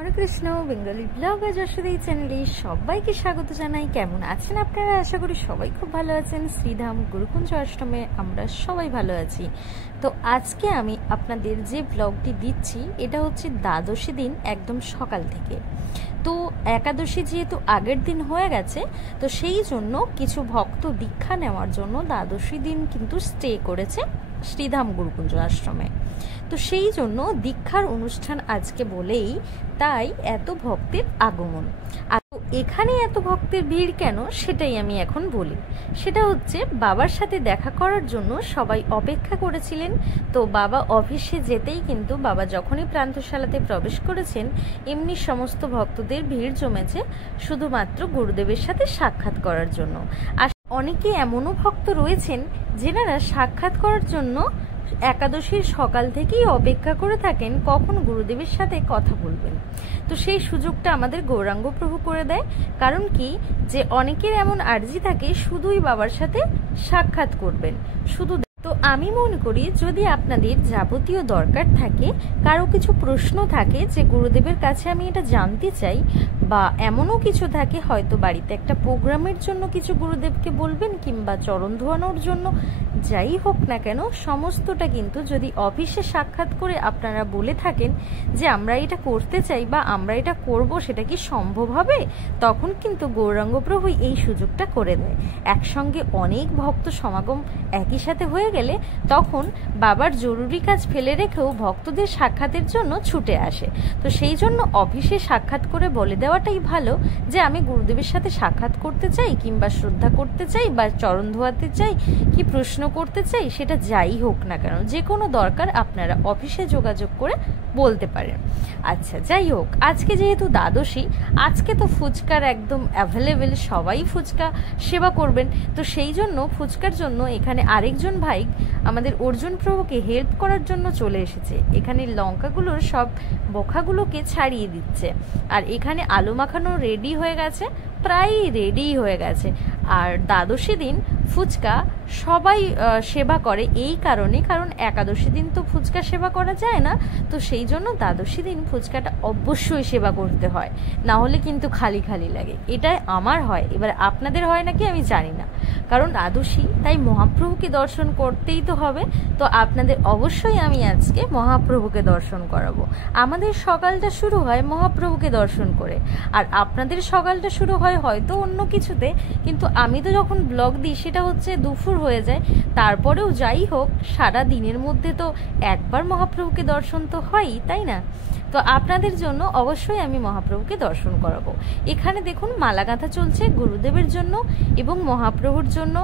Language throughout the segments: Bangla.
হরে কৃষ্ণ বেঙ্গলি ব্লগার যশোদা চ্যানেলে সবাইকে স্বাগত জানাই। কেমন আছেন আপনারা? আশা করি সবাই খুব ভালো আছেন। শ্রীধাম গুরুকুঞ্জ আশ্রমে আমরা সবাই ভালো আছি। তো আজকে আমি আপনাদের যে ব্লগটি দিচ্ছি এটা হচ্ছে দ্বাদশী দিন একদম সকাল থেকে। তো একাদশী যেহেতু আগের দিন হয়ে গেছে, তো সেই জন্য কিছু ভক্ত দীক্ষা নেওয়ার জন্য দ্বাদশী দিন কিন্তু স্টে করেছে শ্রীধাম গুরুকুঞ্জ আশ্রমে। তো সেই জন্য দীক্ষার অনুষ্ঠান আজকে বলেই তাই এত ভক্তের আগমন। আর এখানে এত ভক্তের ভিড় কেন সেটাই আমি এখন বলি। সেটা হচ্ছে বাবার সাথে দেখা করার জন্য সবাই অপেক্ষা করেছিলেন। তো বাবা অফিসে যেতেই কিন্তু বাবা যখনই প্রান্তশালাতে প্রবেশ করেছেন এমনি সমস্ত ভক্তদের ভিড় জমেছে শুধুমাত্র গুরুদেবের সাথে সাক্ষাৎ করার জন্য। আর অনেকে এমনও ভক্ত রয়েছেন যেনারা সাক্ষাৎ করার জন্য একাদশীর সকাল থেকেই অপেক্ষা করে থাকেন কখন গুরুদেবের সাথে কথা বলবেন। তো সেই সুযোগটা আমাদের গৌরাঙ্গ প্রভু করে দেয়। কারণ কি, যে অনেকের এমন আর্জি থাকে শুধুই বাবার সাথে সাক্ষাৎ করবেন, শুধু। তো আমি মনে করি যদি আপনাদের যাবতীয় দরকার থাকে, কারো কিছু প্রশ্ন থাকে যে গুরুদেবের কাছে আমি এটা জানতে চাই, বা এমনও কিছু থাকে হয়তো বাড়িতে একটা প্রোগ্রামের জন্য কিছু গুরুদেবকে বলবেন, কিংবা চরণ ধোয়ানোর জন্য, যাই হোক না কেন সমস্তটা কিন্তু যদি অফিসে সাক্ষাৎ করে আপনারা বলে থাকেন যে আমরা এটা করতে চাই বা আমরা এটা করব, সেটা কি সম্ভব হবে, তখন কিন্তু গৌরাঙ্গ প্রভু এই সুযোগটা করে দেয়। একসঙ্গে অনেক ভক্ত সমাগম একই সাথে হয়ে গেলে তখন বাবার জরুরি কাজ ফেলে রেখেও ভক্তদের সাক্ষাতের জন্য ছুটে আসে। তো সেই জন্য অফিসে সাক্ষাৎ করে বলে দেওয়াটাই ভালো যে আমি গুরুদেবের সাথে সাক্ষাৎ করতে চাই, কিংবা শ্রদ্ধা করতে চাই, বা চরণ ধোয়াতে চাই, কি প্রশ্ন করতে চাই, সেটা যাই হোক না কেন যে কোনো দরকার আপনারা অফিসে যোগাযোগ করে বলতে পারেন। আচ্ছা, যাই হোক, আজকে যেহেতু দ্বাদশী, আজকে তো ফুচকার একদম অ্যাভেলেবেল, সবাই ফুচকা সেবা করবেন। তো সেই জন্য ফুচকার জন্য এখানে আরেকজন ভাই আমাদের অর্জুন প্রভুকে হেল্প করার জন্য চলে এসেছে। এখানে লঙ্কাগুলোর সব বোখাগুলোকে ছাড়িয়ে দিচ্ছে, আর এখানে আলু মাখানো রেডি হয়ে গেছে, প্রায় রেডি হয়ে গেছে। আর দ্বাদশী দিন ফুচকা সবাই সেবা করে এই কারণে, কারণ একাদশী দিন তো ফুচকা সেবা করা যায় না। তো সেই জন্য দ্বাদশী দিন ফুচকাটা অবশ্যই সেবা করতে হয়, না হলে কিন্তু খালি খালি লাগে। এটাই আমার হয়, এবার আপনাদের হয় নাকি আমি জানি না। কারণ দ্বাদশী, তাই মহাপ্রভুকে দর্শন করতেই তো হবে। তো আপনাদের অবশ্যই আমি আজকে মহাপ্রভুকে দর্শন করাবো। আমাদের সকালটা শুরু হয় মহাপ্রভুকে দর্শন করে, আর আপনাদের সকালটা শুরু হয় হয়তো অন্য কিছুতে, কিন্তু আমি তো যখন ব্লগ দিই সেটা হচ্ছে দুপুর হয়ে যায়। তারপরেও যাই হোক, সারা দিনের মধ্যে তো একবার মহাপ্রভুকে দর্শন তো হয়ই, তাই না? তো আপনাদের জন্য অবশ্যই আমি মহাপ্রভুকে দর্শন করাবো। এখানে দেখুন মালা গাঁথা চলছে গুরুদেবের জন্য এবং মহাপ্রভুর জন্য,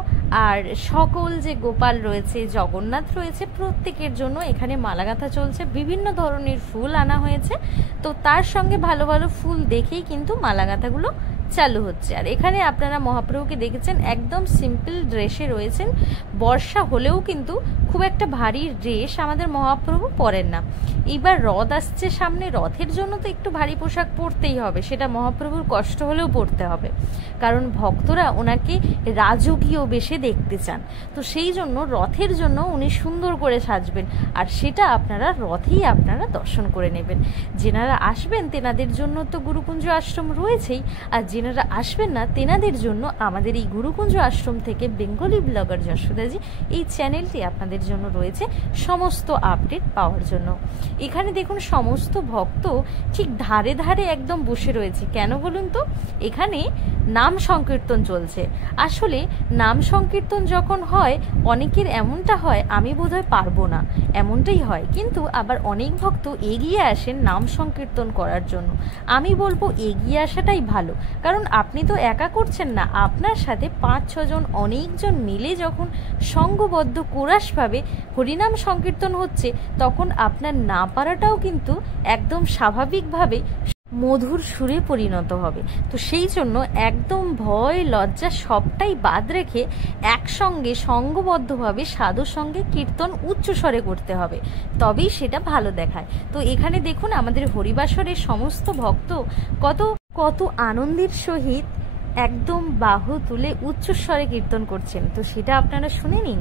আর সকল যে গোপাল রয়েছে, জগন্নাথ রয়েছে, প্রত্যেকের জন্য এখানে মালা গাঁথা চলছে। বিভিন্ন ধরনের ফুল আনা হয়েছে, তো তার সঙ্গে ভালো ভালো ফুল দেখেই কিন্তু মালা গাঁথাগুলো চালু হচ্ছে। আর এখানে আপনারা মহাপ্রভুকে দেখেছেন একদম সিম্পল ড্রেসে রয়েছেন। বর্ষা হলেও কিন্তু খুব একটা ভারী ড্রেস আমাদের মহাপ্রভু পরেন না। এইবার রথ আসছে সামনে, রথের জন্য তো একটু ভারী পোশাক পরতেই হবে, সেটা মহাপ্রভুর কষ্ট হলেও পরতে হবে, কারণ ভক্তরা ওনাকে রাজকীয় বেশে দেখতে চান। তো সেই জন্য রথের জন্য উনি সুন্দর করে সাজবেন, আর সেটা আপনারা রথেই আপনারা দর্শন করে নেবেন। যেনারা আসবেন তেনাদের জন্য তো গুরুকুঞ্জ আশ্রম রয়েছেই, আর যেনারা আসবেন না তেনাদের জন্য আমাদের এই গুরুকুঞ্জ আশ্রম থেকে বেঙ্গলি ব্লগার যশোদাজি এই চ্যানেলটি আপনাদের জন্য রয়েছে সমস্ত আপডেট পাওয়ার জন্য। এখানে দেখুন সমস্ত ভক্ত ঠিক ধারে ধারে একদম বসে রয়েছে। কেন বলুন তো? এখানে নাম সংকীর্তন চলছে। আসলে নাম সংকীর্তন যখন হয় অনেকের এমনটা হয় আমি বোধহয় পারবো না, এমনটাই হয়, কিন্তু আবার অনেক ভক্ত এগিয়ে আসেন নাম সংকীর্তন করার জন্য। আমি বলবো এগিয়ে আসাটাই ভালো, কারণ আপনি তো একা করছেন না, আপনার সাথে 5-6 জন অনেকজন মিলে যখন সঙ্গবদ্ধ কোরাসভাবে হরিনাম সংকীর্তন হচ্ছে, তখন আপনার না পারাটাও কিন্তু একদম স্বাভাবিকভাবে মধুর সুরে পরিণত হবে। তো সেই জন্য একদম ভয় লজ্জা সবটাই বাদ রেখে একসঙ্গে সঙ্গবদ্ধভাবে সাধুর সঙ্গে কীর্তন উচ্চস্বরে করতে হবে, তবেই সেটা ভালো দেখায়। তো এখানে দেখুন আমাদের হরিবাসরের সমস্ত ভক্ত কত কত আনন্দের সহিত একদম বাহু তুলে উচ্চস্বরে কীর্তন করছেন। তো সেটা আপনারা শুনে নিন।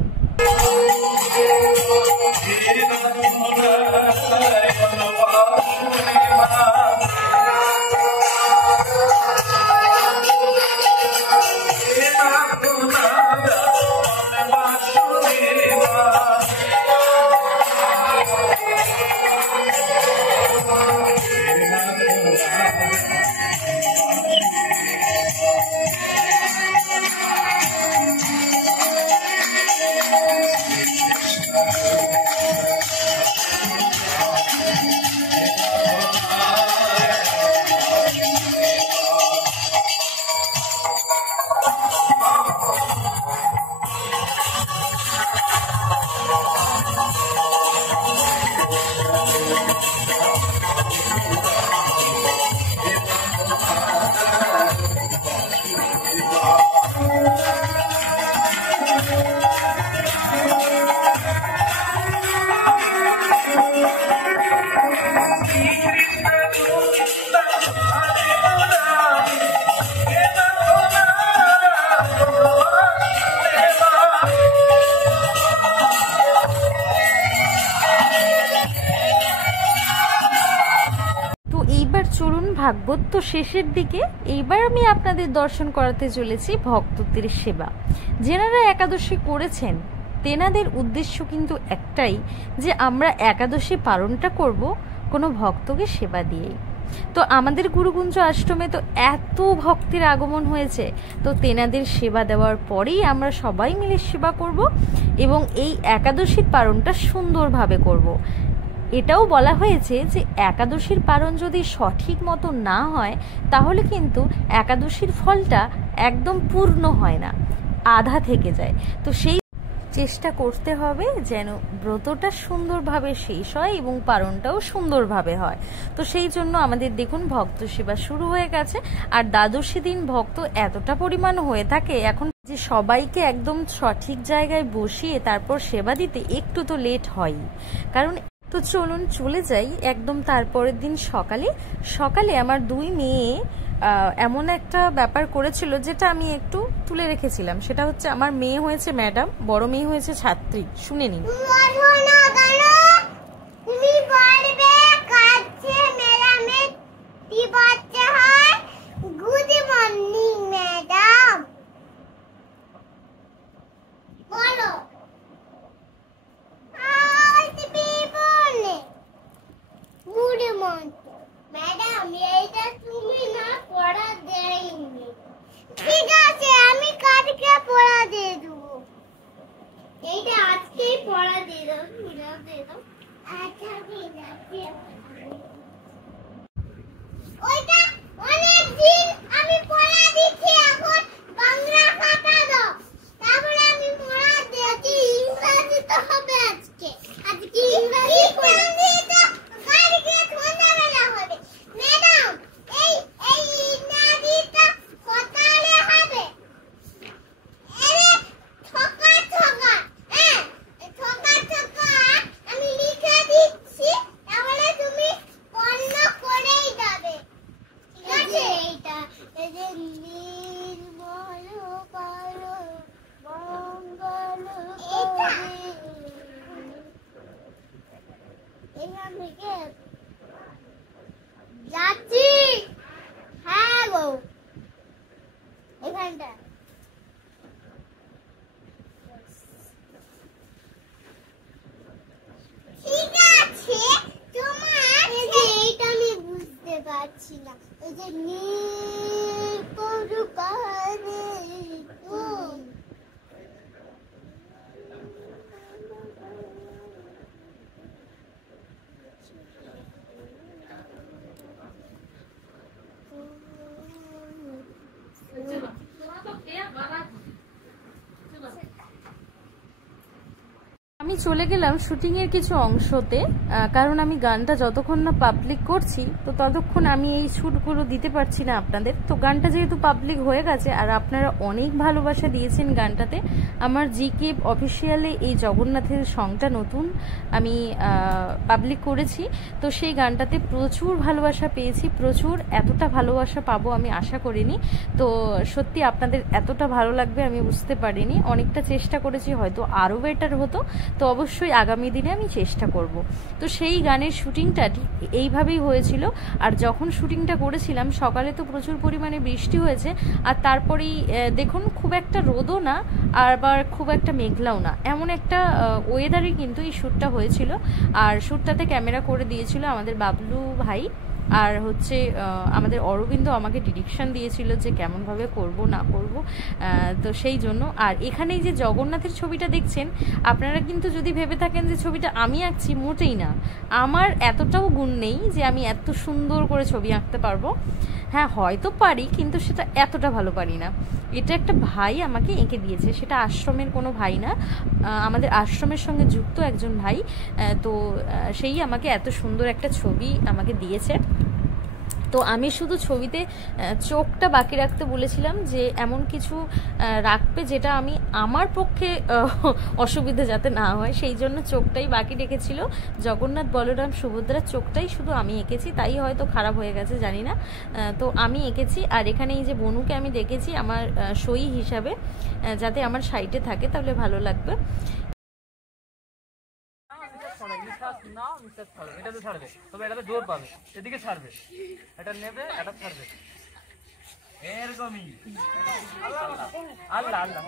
এইবার চলুন, ভাগবত তো শেষের দিকে, এইবার আমি আপনাদের দর্শন করাতে চলেছি ভক্তদের সেবা। যেনারা একাদশী করেছেন তেনাদের উদ্দেশ্য কিন্তু একটাই, যে আমরা একাদশী পালনটা করব কোনো ভক্তকে সেবা দিয়েই। তো আমাদের গুরুকুঞ্জ আশ্রমে তো এত ভক্তের আগমন হয়েছে, তো তেনাদের সেবা দেওয়ার পরেই আমরা সবাই মিলে সেবা করব এবং এই একাদশীর পালনটা সুন্দরভাবে করব। এটাও বলা হয়েছে যে একাদশীর পালন যদি সঠিক মতো না হয় তাহলে কিন্তু একাদশীর ফলটা একদম পূর্ণ হয় না, আধা থেকে যায়। তো সেই চেষ্টা করতে হবে যেন ব্রতটা সুন্দরভাবে শেষ হয় এবং পালনটাও সুন্দরভাবে হয়। তো সেই জন্য আমাদের দেখুন ভক্ত সেবা শুরু হয়ে গেছে। আর দ্বাদশী দিন ভক্ত এতটা পরিমাণ হয়ে থাকে এখন যে সবাইকে একদম সঠিক জায়গায় বসিয়ে তারপর সেবা দিতে একটু তো লেট হয়, কারণ তো চলুন চলে যাই একদম তারপরের দিন সকালে। সকালে আমার দুই মেয়ে এমন একটা ব্যাপার করেছিল যেটা আমি একটু তুলে রেখেছিলাম। সেটা হচ্ছে আমার মেয়ে হয়েছে ম্যাডাম, বড় মেয়ে হয়েছে ছাত্রী। শুনে নিন। গুড মর্নিং ম্যাডাম, বলো। গুড মর্নিং ম্যাডাম, এইটা তুমি না পড়া দেয়নি। ঠিক আছে, আমি কালকে পড়া দিয়ে দেবো। এইটা আজকেই পড়া দিয়ে দাও, দিয়ে দাও। আচ্ছা ঠিক আছে। ওইটা অনেক দিন আমি পড়া দিচ্ছি, এখন বাংলা খাতা দাও, তারপরে আমি পড়া দিচ্ছি। ইংরেজি তো হবে আজকে, আজকে ইংরেজি তো কালকে সন্ধ্যাবেলা হবে। ম্যাডাম, এই ইংরেজিটা সকালে হবে। আরে ঠকা ঠকা, হ্যাঁ ঠকা ঠকা আমি লিখে দিচ্ছি, তাহলে তুমি পণ্য করেই যাবে। ঠিক আছে? এইটা এই যে নির্মল কালো মঙ্গল এখান থেকে যাচ্ছি। হ্যাঁ গো, এখানটা ঠিক আছে। তোমার এইটা আমি বুঝতে পারছি না, ওই যে নীল পরকারে আমি চলে গেলাম শুটিংয়ের কিছু অংশতে, কারণ আমি গানটা যতক্ষণ না পাবলিক করছি তো ততক্ষণ আমি এই শ্যুটগুলো দিতে পারছি না আপনাদের। তো গানটা যেহেতু পাবলিক হয়ে গেছে আর আপনারা অনেক ভালোবাসা দিয়েছেন গানটাতে, আমার জিকে অফিসিয়ালে এই জগন্নাথের সংটা নতুন আমি পাবলিক করেছি। তো সেই গানটাতে প্রচুর ভালোবাসা পেয়েছি, প্রচুর, এতটা ভালোবাসা পাবো আমি আশা করিনি। তো সত্যি আপনাদের এতটা ভালো লাগবে আমি বুঝতে পারিনি। অনেকটা চেষ্টা করেছি, হয়তো আরও বেটার হতো। তো অবশ্যই আগামী দিনে আমি চেষ্টা করব। তো সেই গানের শুটিংটা ঠিক এইভাবেই হয়েছিল। আর যখন শুটিংটা করেছিলাম সকালে তো প্রচুর পরিমাণে বৃষ্টি হয়েছে, আর তারপরেই দেখুন খুব একটা রোদও না আবার খুব একটা মেঘলাও না, এমন একটা ওয়েদারে কিন্তু এই শ্যুটটা হয়েছিল। আর শ্যুটটাতে ক্যামেরা করে দিয়েছিল আমাদের বাবলু ভাই, আর হচ্ছে আমাদের অরবিন্দ আমাকে ডিরেকশন দিয়েছিল যে কেমনভাবে করব না করব। তো সেই জন্য, আর এখানেই যে জগন্নাথের ছবিটা দেখছেন আপনারা কিন্তু যদি ভেবে থাকেন যে ছবিটা আমি আঁকছি, মোটেই না। আমার এতটাও গুণ নেই যে আমি এত সুন্দর করে ছবি আঁকতে পারবো। হ্যাঁ হয়তো পারি, কিন্তু সেটা এতটা ভালো পারি না। এটা একটা ভাই আমাকে এঁকে দিয়েছে, সেটা আশ্রমের কোনো ভাই না, আমাদের আশ্রমের সঙ্গে যুক্ত একজন ভাই। তো সেই আমাকে এত সুন্দর একটা ছবি আমাকে দিয়েছে। তো আমি শুধু ছবিতে চোখটা বাকি রাখতে বলেছিলাম, যে এমন কিছু রাখবে যেটা আমি আমার পক্ষে অসুবিধা যাতে না হয়, সেই জন্য চোখটাই বাকি রেখেছিল। জগন্নাথ বলরাম সুভদ্রার চোখটাই শুধু আমি এঁকেছি, তাই হয়তো খারাপ হয়ে গেছে জানি না। তো আমি এঁকেছি। আর এখানে এই যে বনুকে আমি দেখেছি আমার সই হিসাবে, যাতে আমার সাইডে থাকে তাহলে ভালো লাগবে। না নিঃশ্বাস ছাড়বে, এটাতে ছাড়বে, তবে এটাতে জোর পাবে, এদিকে ছাড়বে, এটা নেবে, এটা ছাড়বে, এরকমই। আল্লাহ আল্লাহ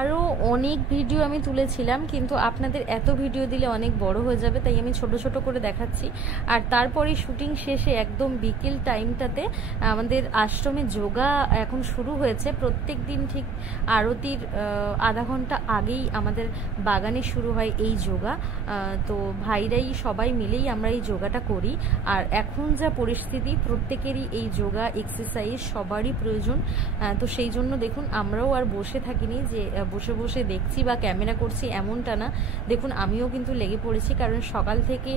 আরও অনেক ভিডিও আমি তুলেছিলাম, কিন্তু আপনাদের এত ভিডিও দিলে অনেক বড় হয়ে যাবে, তাই আমি ছোট ছোট করে দেখাচ্ছি। আর তারপরে শুটিং শেষে একদম বিকেল টাইমটাতে আমাদের আশ্রমে যোগা এখন শুরু হয়েছে। প্রত্যেক দিন ঠিক আরতির আধা ঘন্টা আগেই আমাদের বাগানে শুরু হয় এই যোগা। তো ভাইরাই সবাই মিলেই আমরা এই যোগাটা করি। আর এখন যা পরিস্থিতি, প্রত্যেকেরই এই যোগা এক্সারসাইজ সবারই প্রয়োজন। তো সেই জন্য দেখুন আমরাও আর বসে থাকিনি যে বসে বসে দেখছি বা ক্যামেরা করছি, এমনটা না। দেখুন আমিও কিন্তু লেগে পড়েছি, কারণ সকাল থেকে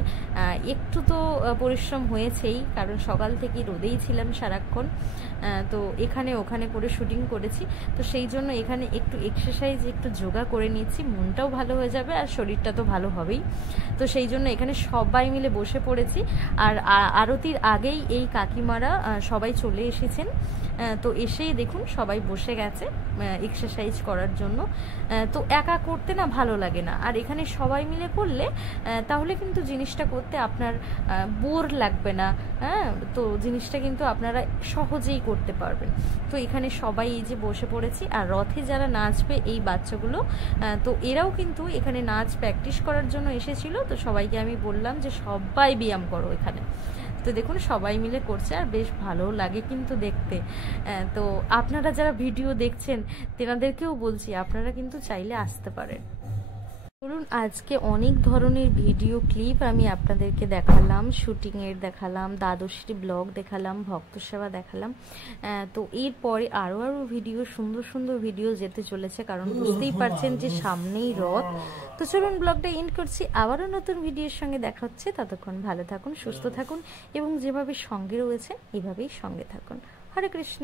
একটু তো পরিশ্রম হয়েছেই, কারণ সকাল থেকে রোদেই ছিলাম সারাক্ষণ। তো এখানে ওখানে করে শুটিং করেছি, তো সেই জন্য এখানে একটু এক্সারসাইজ একটু যোগা করে নিচ্ছি, মনটাও ভালো হয়ে যাবে আর শরীরটা তো ভালো হবেই। তো সেই জন্য এখানে সবাই মিলে বসে পড়েছি। আর আরতির আগেই এই কাকিমারা সবাই চলে এসেছেন। তো এসেই দেখুন সবাই বসে গেছে এক্সারসাইজ করার জন্য। তো একা করতে না ভালো লাগে না, আর এখানে সবাই মিলে করলে তাহলে কিন্তু জিনিসটা করতে আপনার বোর লাগবে না। হ্যাঁ, তো জিনিসটা কিন্তু আপনারা সহজেই করতে পারবেন। তো এখানে সবাই এই যে বসে পড়েছি। আর রথে যারা নাচবে এই বাচ্চাগুলো, তো এরাও কিন্তু এখানে নাচ প্র্যাকটিস করার জন্য এসেছিল। তো সবাইকে আমি বললাম যে সবাই ব্যায়াম করো এখানে। তো দেখুন সবাই মিলে করছে আর বেশ ভালো লাগে কিন্তু দেখতে। তো আপনারা যারা ভিডিও দেখছেন তেনাদেরকেও বলছি আপনারা কিন্তু চাইলে আসতে পারেন। ধরুন আজকে অনেক ধরনের ভিডিও ক্লিপ আমি আপনাদেরকে দেখালাম, শুটিংয়ের দেখালাম, দ্বাদশী ব্লগ দেখালাম, ভক্ত সেবা দেখালাম। তো এরপরে আরও ভিডিও, সুন্দর সুন্দর ভিডিও যেতে চলেছে, কারণ বুঝতেই পারছেন যে সামনেই রথ। তো চলুন ব্লগটা এন্ড করছি, আবারও নতুন ভিডিওর সঙ্গে দেখা হচ্ছে। ততক্ষণ ভালো থাকুন, সুস্থ থাকুন এবং যেভাবে সঙ্গে রয়েছে এভাবেই সঙ্গে থাকুন। হরে কৃষ্ণ।